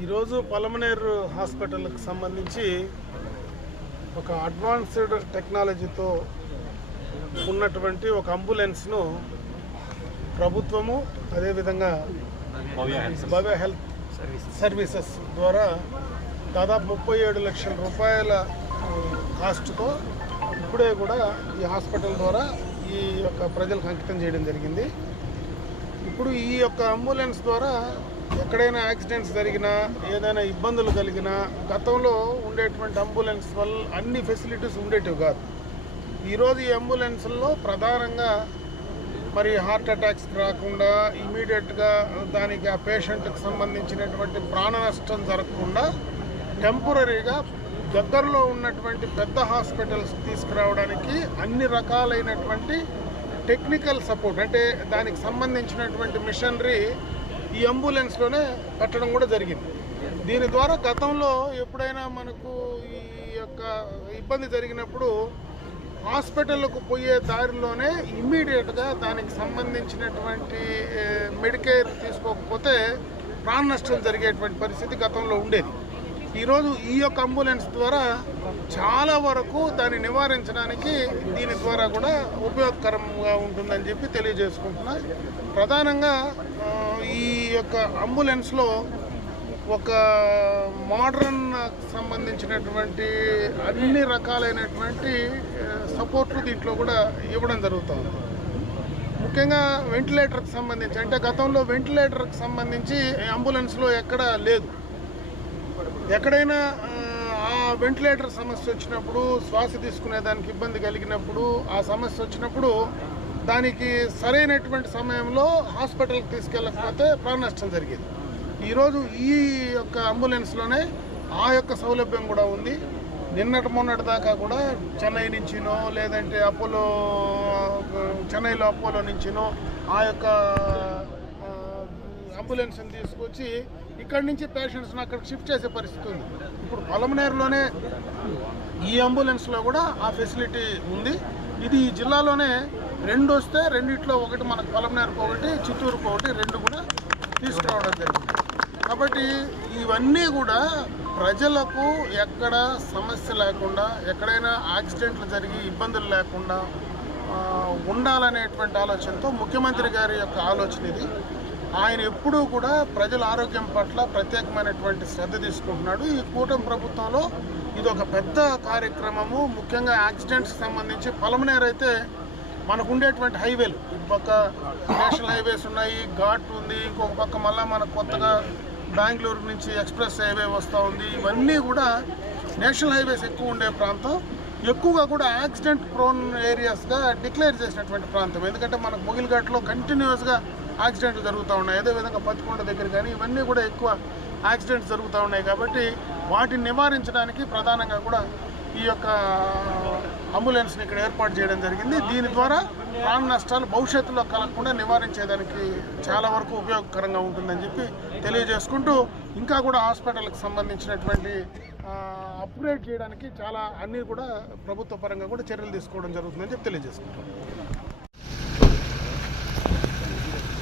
ఈరోజు పలమనేరు హాస్పిటల్కి సంబంధించి ఒక అడ్వాన్స్డ్ టెక్నాలజీతో ఉన్నటువంటి ఒక అంబులెన్స్ను ప్రభుత్వము అదేవిధంగా భవ్య హెల్త్ సర్వీసెస్ ద్వారా దాదాపు ముప్పై ఏడు లక్షల రూపాయల కాస్ట్తో ఇప్పుడే కూడా ఈ హాస్పిటల్ ద్వారా ఈ యొక్క ప్రజలకు అంకితం చేయడం జరిగింది. ఇప్పుడు ఈ యొక్క అంబులెన్స్ ద్వారా ఎక్కడైనా యాక్సిడెంట్స్ జరిగినా ఏదైనా ఇబ్బందులు కలిగినా గతంలో ఉండేటువంటి అంబులెన్స్ వల్ల అన్ని ఫెసిలిటీస్ ఉండేటివి కాదు. ఈరోజు ఈ అంబులెన్స్లో ప్రధానంగా మరి హార్ట్ అటాక్స్ రాకుండా ఇమీడియట్గా దానికి ఆ పేషెంట్కి సంబంధించినటువంటి ప్రాణ నష్టం జరగకుండా టెంపరీగా దగ్గరలో ఉన్నటువంటి పెద్ద హాస్పిటల్స్ తీసుకురావడానికి అన్ని రకాలైనటువంటి టెక్నికల్ సపోర్ట్ అంటే దానికి సంబంధించినటువంటి మిషనరీ ఈ అంబులెన్స్లోనే కట్టడం కూడా జరిగింది. దీని ద్వారా గతంలో ఎప్పుడైనా మనకు ఈ యొక్క ఇబ్బంది జరిగినప్పుడు హాస్పిటల్కు పోయే దారిలోనే ఇమ్మీడియట్గా దానికి సంబంధించినటువంటి మెడికేర్ తీసుకోకపోతే ప్రాణ నష్టం జరిగేటువంటి పరిస్థితి గతంలో ఉండేది. ఈరోజు ఈ యొక్క అంబులెన్స్ ద్వారా చాలా వరకు దాన్ని నివారించడానికి దీని ద్వారా కూడా ఉపయోగకరంగా ఉంటుందని చెప్పి తెలియజేసుకుంటున్నా. ప్రధానంగా ఈ యొక్క అంబులెన్స్లో ఒక మోడర్న్ సంబంధించినటువంటి అన్ని రకాలైనటువంటి సపోర్ట్లు దీంట్లో కూడా ఇవ్వడం జరుగుతుంది ముఖ్యంగా వెంటిలేటర్కి సంబంధించి అంటే గతంలో వెంటిలేటర్కి సంబంధించి అంబులెన్స్లో ఎక్కడా లేదు. ఎక్కడైనా ఆ, వెంటిలేటర్ సమస్య వచ్చినప్పుడు శ్వాస తీసుకునే దానికి ఇబ్బంది కలిగినప్పుడు ఆ సమస్య వచ్చినప్పుడు దానికి సరైనటువంటి సమయంలో హాస్పిటల్కి తీసుకెళ్ళకపోతే ప్రాణ నష్టం జరిగేది. ఈరోజు ఈ యొక్క అంబులెన్స్లోనే ఆ యొక్క సౌలభ్యం కూడా ఉంది. నిన్నటి మొన్నటి దాకా కూడా చెన్నై నుంచినో లేదంటే అపోలో చెన్నైలో అపోలో నుంచినో ఆ యొక్క అంబులెన్స్ని తీసుకొచ్చి ఇక్కడి నుంచి పేషెంట్స్ని అక్కడికి షిఫ్ట్ చేసే పరిస్థితి ఉంది. ఇప్పుడు పొలంనేరులోనే ఈ అంబులెన్స్లో కూడా ఆ ఫెసిలిటీ ఉంది. ఇది ఈ జిల్లాలోనే రెండు వస్తే రెండిట్లో ఒకటి మనకు పొలంనేరుకు ఒకటి చిత్తూరుకు ఒకటి రెండు కూడా తీసుకురావడం జరిగింది. కాబట్టి ఇవన్నీ కూడా ప్రజలకు ఎక్కడ సమస్య లేకుండా ఎక్కడైనా యాక్సిడెంట్లు జరిగి ఇబ్బందులు లేకుండా ఉండాలనేటువంటి ఆలోచనతో ముఖ్యమంత్రి గారి యొక్క ఆలోచన ఇది. ఆయన ఎప్పుడూ కూడా ప్రజల ఆరోగ్యం పట్ల ప్రత్యేకమైనటువంటి శ్రద్ధ తీసుకుంటున్నాడు. ఈ కూటమి ప్రభుత్వంలో ఇది ఒక పెద్ద కార్యక్రమము. ముఖ్యంగా యాక్సిడెంట్స్కి సంబంధించి పలమనేర్ అయితే మనకు ఉండేటువంటి హైవేలు. ఇటు పక్క నేషనల్ హైవేస్ ఉన్నాయి ఘాట్ ఉంది ఇంకొక పక్క మళ్ళీ మనకు కొత్తగా బెంగళూరు నుంచి ఎక్స్ప్రెస్ హైవే వస్తూ ఉంది. ఇవన్నీ కూడా నేషనల్ హైవేస్ ఎక్కువ ఉండే ప్రాంతం. ఎక్కువగా కూడా యాక్సిడెంట్ ప్రోన్ ఏరియాస్గా డిక్లేర్ చేసినటువంటి ప్రాంతం. ఎందుకంటే మనకు ముగిల్ఘాట్లో కంటిన్యూస్గా యాక్సిడెంట్లు జరుగుతూ ఉన్నాయి. అదేవిధంగా పత్తికొండ దగ్గర కానీ ఇవన్నీ కూడా ఎక్కువ యాక్సిడెంట్స్ జరుగుతూ ఉన్నాయి కాబట్టి వాటిని నివారించడానికి ప్రధానంగా కూడా ఈ యొక్క అంబులెన్స్ని ఇక్కడ ఏర్పాటు చేయడం జరిగింది. దీని ద్వారా ప్రాణ నష్టాలు భవిష్యత్తులో కలగకుండా నివారించేదానికి చాలా వరకు ఉపయోగకరంగా ఉంటుందని చెప్పి తెలియజేసుకుంటూ ఇంకా కూడా హాస్పిటల్కి సంబంధించినటువంటి అప్గ్రేడ్ చేయడానికి చాలా అన్నీ కూడా ప్రభుత్వ పరంగా కూడా చర్యలు తీసుకోవడం జరుగుతుందని చెప్పి తెలియజేసుకుంటాం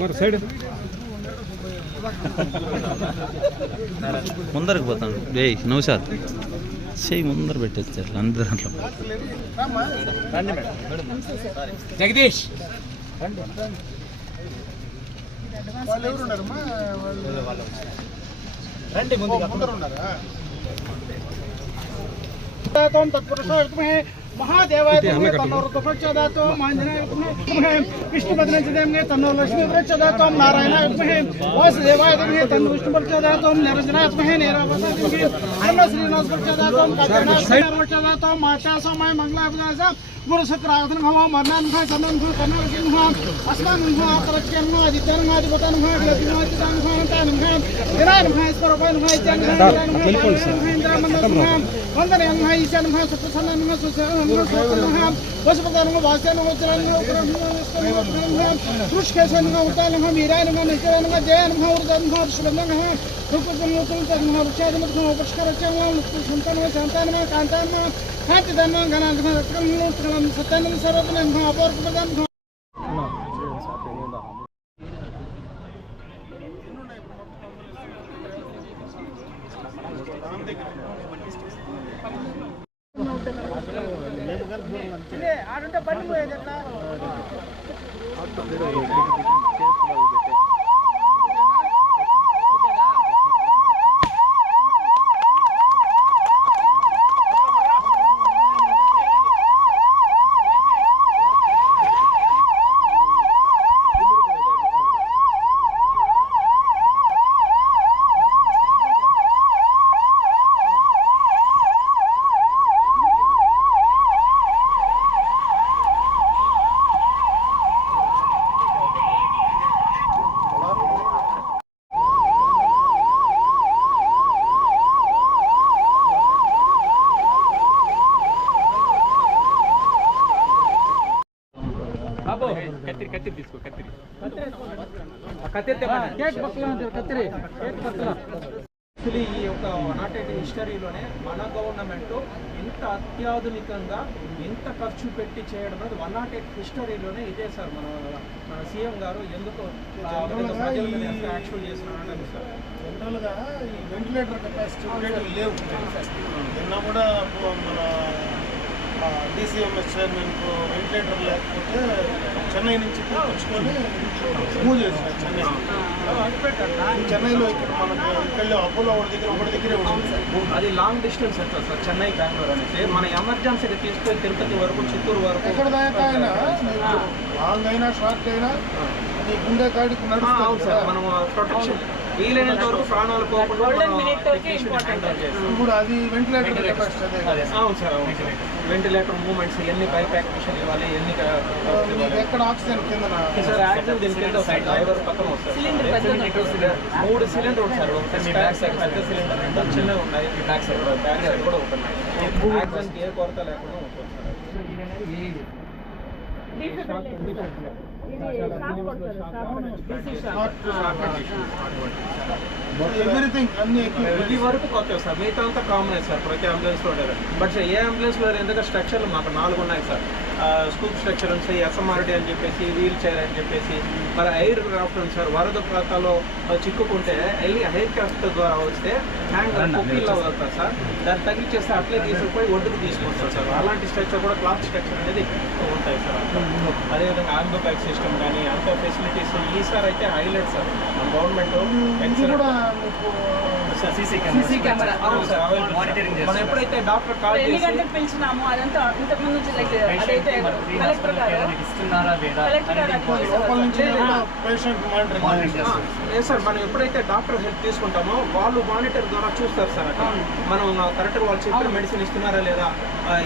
మరి సైడ్. ముందరకు పోతాను వేయ్ నౌషాద్. చెయ్యి ముందర పెట్టేస్తారు అందరూ దాంట్లో జగదీష్. రండి. ముందు ముందర ಮಹಾದೇವಾಯ ತನ್ನವರು ತುಪಚ್ಚದಾತು ಮಾಂಜನೇಯ ವಿದ್ಮಹೇ ವಿಷ್ಣು ಭದ್ರಂಚದೇವನಿಗೆ ತನ್ನವರು ಲಕ್ಷ್ಮೀ ಪ್ರಚದಾತು ನಾರಾಯಣ ವಿದ್ಮಹೇ ವಾಸುದೇವಾಯ ದೇವನಿಗೆ ತನ್ನ ವಿಷ್ಣು ಪ್ರಚದಾತು ನಿರಂಜನಾತ್ಮಹೇ ನೇರಾವಸಾದಿಗೆ ಅನ್ನ ಶ್ರೀನಿವಾಸ ಪ್ರಚದಾತು ಕಾಕರ್ಣ ಪ್ರಚದಾತು ಮಾತಾ ಸೋಮಾಯ ಮಂಗಲಾಭಿದಾಸ प्रचोदयात् कात्यायनाय प्रचोदयात् माता सोमाय मंगलाय गुरुशक्रागतन भव मरणान भव सन्नन भव कन्नन सिंह भव अस्मान भव करच्चन भव आदित्यन भव अधिपतन भव ग्लतिन भव चितान भव तान भव दिनान भव स्वरूपन भव जन भव इंद्र मंडल भव वंदन भव ईशान भव सुप्रसन्न भव सुसन भव सुसन भव वसुपतन भव वास्यन भव चरण भव उपरम भव कृष्केशन भव उतान भव मीरान भव निचरन भव जयन भव उर्दन भव शुभन भव रुकुजन भव కృపజన్మ తరుణ ఉపష్కరచంగం సంతానం సంతానమ కాంతానమ కాంతిధర్మ గణాధమ రత్నం సత్యానం సర్వజ్ఞ అపూర్వపదం ఆడుంటే పని పోయేది ఎట్లా కేక్ పక్కన కత్తిరి. కేక్ పక్కన యాక్చువల్లీ ఈ యొక్క వనాటెడ్ హిస్టరీలోనే మన గవర్నమెంట్ ఇంత అత్యాధునికంగా ఎంత ఖర్చు పెట్టి చేయడం అనేది వన్ నాట్ ఎయిట్ హిస్టరీలోనే ఇదే సార్ మన మన సీఎం గారు ఎందుకు యాక్చువల్ చేస్తున్నారు జనరల్గా ఈ వెంటిలేటర్ కెపాసిటీ లేవు. నిన్న కూడా డీసీఎంఎస్ చైర్మన్కు వెంటిలేటర్ లేకపోతే చెన్నై నుంచి తెచ్చుకొని మూవ్ చేసినారు చెన్నై. చెన్నైలో ఇక్కడ మనకు ఇక్కడ అపోలో ఒకటి దగ్గర ఒకటి దగ్గరే ఉంటుంది. అది లాంగ్ డిస్టెన్స్ ఎంత సార్? చెన్నై బెంగళూరు అనేసి. మన ఎమర్జెన్సీకి తీసుకొని తిరుపతి వరకు చిత్తూరు వరకు ఎక్కడ దాకా అయినా లాంగ్ అయినా షార్ట్ అయినా నీ గుండె కాడికి నడుస్తుంది సార్. మనం ప్రొటెక్షన్ వీలైనంత వరకు ప్రాణాలు పోకుండా అది వెంటిలేటర్. అవును సార్ అవును సార్. వెంటిలేటర్ మూమెంట్స్ ఎన్ని బైపాక్ మిషన్ ఇవ్వాలి ఎన్ని నీకు ఎక్కడ ఆక్సిజన్ కింద సార్ యాక్సిడెంట్ దీని కింద డ్రైవర్ పక్కన వస్తుంది. మూడు సిలిండర్ ఉంది సార్ ఒకటి బ్యాక్ సైడ్ పెద్ద సిలిండర్ రెండు చిన్నవి ఉన్నాయి బ్యాక్ సైడ్ బ్యాక్ సైడ్ కూడా ఒకటి యాక్సిడెంట్ ఏ కొరత లేకుండా ఉంటుంది సార్. ఎవ్రీథింగ్ అన్ని ఇది వరకు కొత్త సార్. మిగతా అంతా కామన్ సార్. ప్రతి అంబులెన్స్లో ఉండేది. బట్ ఏ అంబులెన్స్లో ఎందుకంటే స్ట్రక్చర్లు మాకు నాలుగు ఉన్నాయి సార్. స్కూప్ స్ట్రక్చర్ ఉంది సార్ ఎస్ఎంఆర్డి అని చెప్పేసి వీల్ చైర్ అని చెప్పేసి మరి ఎయిర్ క్రాఫ్ట్ ఉంది సార్. వరద ప్రాంతాల్లో చిక్కుకుంటే వెళ్ళి ఎయిర్ క్రాఫ్ట్ ద్వారా వస్తే హ్యాంగ్ కుక్కీలో అవుతుంది సార్. దాన్ని తగ్గించేస్తే అట్లే తీసుకుపోయి ఒడ్డుకు తీసుకొస్తారు సార్. అలాంటి స్ట్రక్చర్ కూడా క్లాత్ స్ట్రక్చర్ అనేది ఉంటాయి సార్ అదేవిధంగా ఆంధ్ర బైక్ సిస్టమ్ కానీ అంత ఫెసిలిటీస్ ఈసారి అయితే హైలైట్ సార్. మన గవర్నమెంట్ ఇది కూడా మీకు సీసీ కెమెరా మనం ఎప్పుడైతే డాక్టర్ కాల్ ఎన్ని గంటలకు పిలిచినాము? అదంతా ఇంతకు ముందు నుంచి లైక్ అదైతే కలెక్టర్ గారు కలెక్టర్ గారు సార్ మనం ఎప్పుడైతే డాక్టర్ హెల్ప్ తీసుకుంటామో వాళ్ళు మానిటర్ ద్వారా చూస్తారు సార్ మనం కరెక్ట్ వాళ్ళు చెప్పిన మెడిసిన్ ఇస్తున్నారా లేదా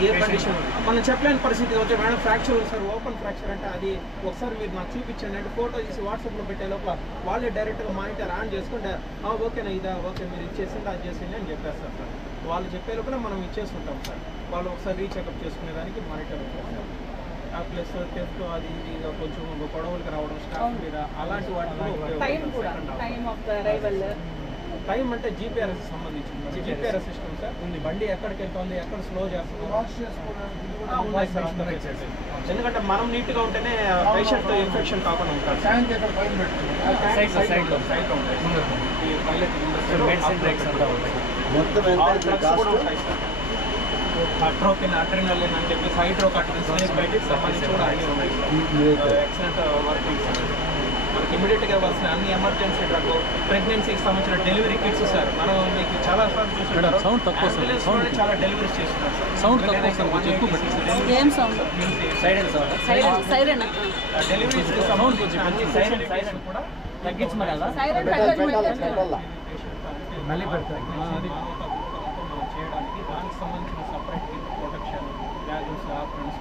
ఏ కండిషన్ మనం చెప్పలేని పరిస్థితి వచ్చే మేడం ఫ్రాక్చర్ ఉంది సార్ ఓపెన్ ఫ్రాక్చర్ అంటే అది ఒకసారి మీరు నాకు చూపించండి అంటే ఫోటో తీసి వాట్సాప్లో పెట్టే లోపల వాళ్ళే డైరెక్ట్గా మానిటర్ ఆన్ చేసుకుంటే "ఆ, ఓకేనా ఇదా ఓకే మీరు ఇచ్చేసింది అది చేసింది అని చెప్పేస్తారు సార్. వాళ్ళు చెప్పే లోపల మనం ఇచ్చేస్తుంటాం సార్. వాళ్ళు ఒకసారి రీచెకప్ చేసుకునే దానికి మానిటర్ ఉంటుంది ప్లస్ టెస్ట్ అది ఇది ఇక కొంచెం గొడవలకి రావడం స్టాఫ్ మీద అలాంటి వాటిలో టైం కూడా time of the arrival time అంటే జీపీఆర్ఎస్ సంబంధించి జీపీఆర్ఎస్ సిస్టమ్ సార్. ఉంది. బండి ఎక్కడికి వెళ్తుంది ఎక్కడ స్లో చేస్తుంది. ఎందుకంటే మనం నీట్గా ఉంటేనే పేషెంట్ ఇన్ఫెక్షన్ కాకుండా ఉంటారు. సైడ్లో ఉంటాయి. కూడా ఉంటాయి సార్ అట్రోపిన్ అడ్రినలిన్ అని చెప్పేసి హైడ్రోకాటిన్ బయటికి సంబంధించి కూడా అన్ని ఉన్నాయి ఎక్సలెంట్ వర్కింగ్ సార్ మనకి ఇమీడియట్గా ఇవ్వాల్సిన అన్ని ఎమర్జెన్సీ డ్రగ్ ప్రెగ్నెన్సీకి సంబంధించిన డెలివరీ కిట్స్ సార్ మనం మీకు చాలా సార్లు చూసుకుంటారు సౌండ్ తక్కువ సార్ చాలా డెలివరీస్ చేస్తున్నారు సార్ సౌండ్ తక్కువ సార్ కొంచెం ఎక్కువ ఏం సౌండ్ సైడెన్ సార్ సైరన్ సైరన్ డెలివరీస్కి సంబంధించిన అన్ని సైరన్ సైరన్ కూడా పెట్టాలి మళ్ళీ పెడతాం. మనం చేయడానికి దానికి సంబంధించిన సపరేట్ ప్రొటెక్షన్ బ్యాగుల్స్ ఆపరెంట్స్